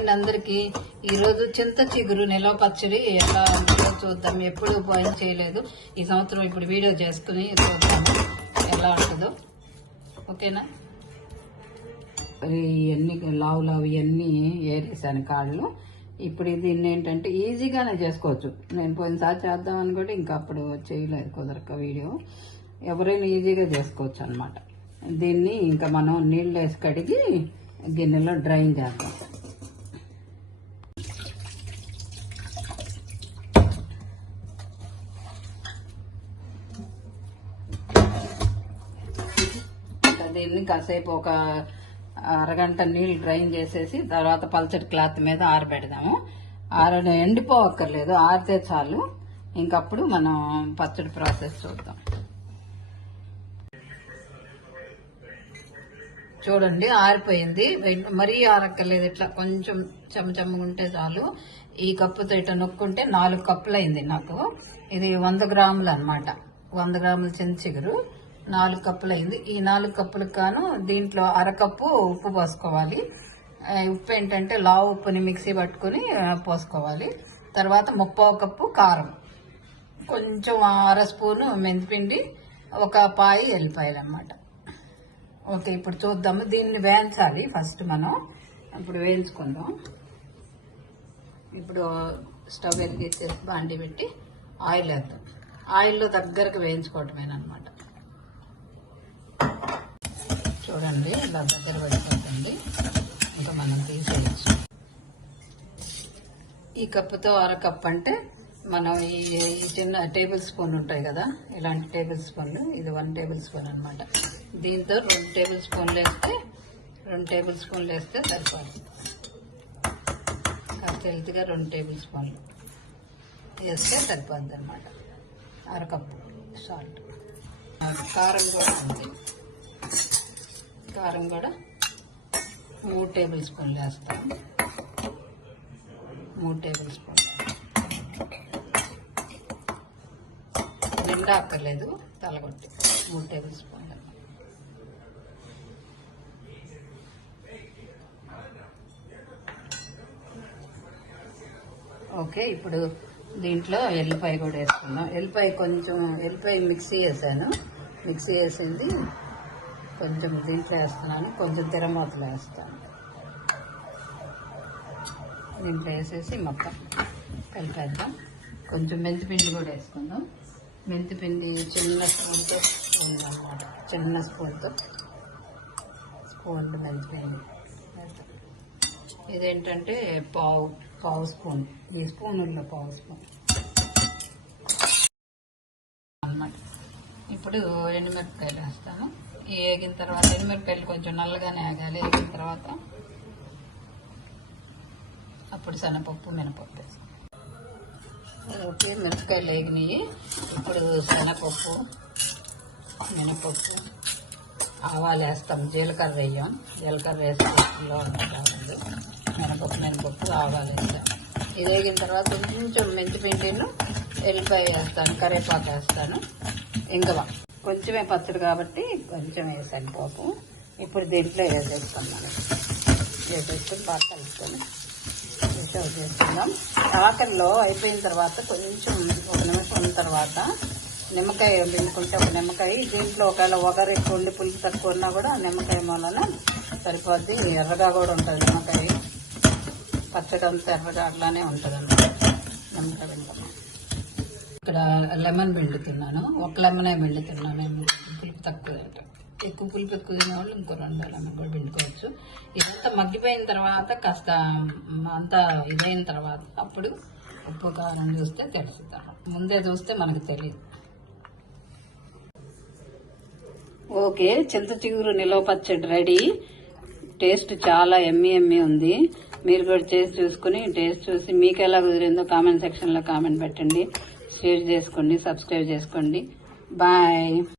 అండి అందరికీ ఈరోజు చింత చిగురు నిలవ పచ్చడి ఎలా ఉంటుందో చూద్దాం. ఎప్పుడు బాయిల్ చేయలేదు. ఈ సంవత్సరం ఇప్పుడు వీడియో చేసుకుని చూద్దాము ఎలా ఉంటుందో. ఓకేనా? ఇవన్నీ లావు లావు ఇవన్నీ ఏరేసాను కాళ్ళు. ఇప్పుడు దీన్ని ఏంటంటే ఈజీగానే చేసుకోవచ్చు. నేను పోయినసారి చేద్దాం అనుకుంటే ఇంకా అప్పుడు చేయలేదు కుదరక వీడియో. ఎవరైనా ఈజీగా చేసుకోవచ్చు అనమాట దీన్ని ఇంకా మనం నీళ్ళు వేసి కడిగి గిన్నెలో డ్రైన్ చేద్దాం ఇంకా దీన్ని కాసేపు ఒక అరగంట నీళ్ళు డ్రైన్ చేసేసి తర్వాత పల్చటి క్లాత్ మీద ఆరబెడదాము. ఆరడం ఎండిపోవక్కర్లేదు ఆరితే చాలు. ఇంకప్పుడు మనం పచ్చడి ప్రాసెస్ చూద్దాం. చూడండి ఆరిపోయింది. మరీ ఆరక్కర్లేదు ఇట్లా కొంచెం చెమ్మచెమ్మగా ఉంటే చాలు. ఈ కప్పుతో ఇట్లా నొక్కుంటే నాలుగు కప్పులు అయింది నాకు. ఇది వంద గ్రాములు అనమాట వంద గ్రాముల చింతచిగురు. నాలుగు కప్పులు అయింది ఈ నాలుగు కప్పులకు గాను దీంట్లో అరకప్పు ఉప్పు పోసుకోవాలి. ఉప్పు ఏంటంటే లావు ఉప్పుని మిక్సీ పట్టుకుని పోసుకోవాలి. తర్వాత ముప్పో కప్పు కారం. కొంచెం అర స్పూను మెంతిపిండి ఒక పాయి వెళ్ళిపోయాలి అనమాట ఓకే ఇప్పుడు చూద్దాము. దీన్ని వేయించాలి ఫస్ట్ మనం. ఇప్పుడు వేయించుకుందాం. ఇప్పుడు స్టవ్ వెలిగించేసి బాండి పెట్టి ఆయిల్ వేద్దాం. ఆయిల్లో దగ్గరకు వేయించుకోవటమేనమాట చూడండి ఇలా దగ్గర పడిపోతుంది. ఇంకా మనం తీసేయచ్చు. ఈ కప్పుతో అర అంటే మనం ఈ ఈ చిన్న టేబుల్ స్పూన్ ఉంటాయి కదా ఇలాంటి టేబుల్ స్పూన్లు ఇది వన్ టేబుల్ స్పూన్ అనమాట దీంతో రెండు టేబుల్ స్పూన్లు వేస్తే రెండు టేబుల్ స్పూన్లు వేస్తే సరిపోతుంది. కాస్త హెల్త్గా రెండు టేబుల్ స్పూన్లు వేస్తే సరిపోద్ది అనమాట అరకప్పు సాల్ట్. కారం కూడా ఉంది కారం కూడా మూడు టేబుల్ స్పూన్లు వేస్తాం మూడు టేబుల్ స్పూన్ నిండా అక్కర్లేదు తలగొట్టి. మూడు టేబుల్ స్పూన్లు. ఓకే ఇప్పుడు దీంట్లో ఎల్లిపాయ కూడా వేసుకుందాం. ఎల్లిపాయ కొంచెం ఎల్లిపాయ మిక్సీ వేసాను. మిక్సీ వేసింది కొంచెం దీంట్లో వేస్తున్నాను కొంచెం తిరమూతలు వేస్తాను. దీంట్లో వేసేసి మొత్తం కలిపేద్దాం. కొంచెం మెంతిపిండి కూడా వేసుకుందాం. మెంతిపిండి చిన్న స్పూన్తో స్పూన్ అన్నమాట చిన్న స్పూన్తో. స్పూన్ మెంతిపిండి ఇదేంటంటే పావు పావు స్పూన్. ఈ స్పూన్లో పావు స్పూన్. అన్నమాట. ఇప్పుడు ఎండుమిరపకాయలు వేస్తాను. వేగిన తర్వాత ఎండుమిరపకాయలు కొంచెం నల్లగానే ఆగాలి. వేగిన తర్వాత అప్పుడు శనగపప్పు మినపప్పు వేస్తాను ఓకే మిరపకాయలు వేగినాయి ఇప్పుడు శనగపప్పు మినపప్పు ఆవాలు వేస్తాం. జీలకర్ర వేయం. జీలకర్ర వేసులో ఉంటుంది మినపప్పు మినపప్పు ఆవాలు వేస్తాం. ఇది వేగిన తర్వాత కొంచెం మెంతిపిండిను ఎల్లిపాయ వేస్తాను కరివేపాకు వేస్తాను. ఇంకవా కొంచెమే పచ్చడి కాబట్టి కొంచెం వేసాను పోపు. ఇప్పుడు దీంట్లో వేసేసుకున్నాను వేసేసుకుని బాగా కలుపుకొని స్టవ్ చేసుకుందాం ఆఖరిలో అయిపోయిన తర్వాత కొంచెం ఒక నిమిషం ఉన్న తర్వాత నిమ్మకాయ పిండుకుంటే ఒక నిమ్మకాయ. దీంట్లో ఒకవేళ ఒకరు ఎక్కువ ఉండి పులుపు తక్కువ ఉన్నా కూడా నిమ్మకాయ మూలన సరిపోద్ది. ఎర్రగా కూడా ఉంటుంది నిమ్మకాయ. పచ్చడి అంతా ఎర్రగా అట్లానే ఉంటుంది అన్నమాట. నిమ్మకాయ పిండుకున్నాం ఇక్కడ లెమన్ పిండుతున్నాను. ఒక లెమనే పిండుతున్నాను. నేను పులుపు తక్కువ. ఎక్కువ పులుపు ఎక్కువ తినే వాళ్ళు ఇంకో రెండు లెమన్ కూడా పిండుకోవచ్చు. ఇదంతా మగ్గిపోయిన తర్వాత కాస్త అంతా ఇదైన తర్వాత అప్పుడు ఉప్పు కారం చూస్తే తెలుస్తుంది. ముందే చూస్తే మనకు తెలియదు ఓకే చింత చిగురు నిలవ పచ్చడి రెడీ. టేస్ట్ చాలా ఎమ్మి ఎమ్మి ఉంది. మీరు కూడా చేసి చూసుకుని టేస్ట్ చూసి మీకు ఎలా కుదిరిందో కామెంట్ సెక్షన్లో కామెంట్ పెట్టండి. షేర్ చేసుకోండి సబ్స్క్రైబ్ చేసుకోండి. బాయ్.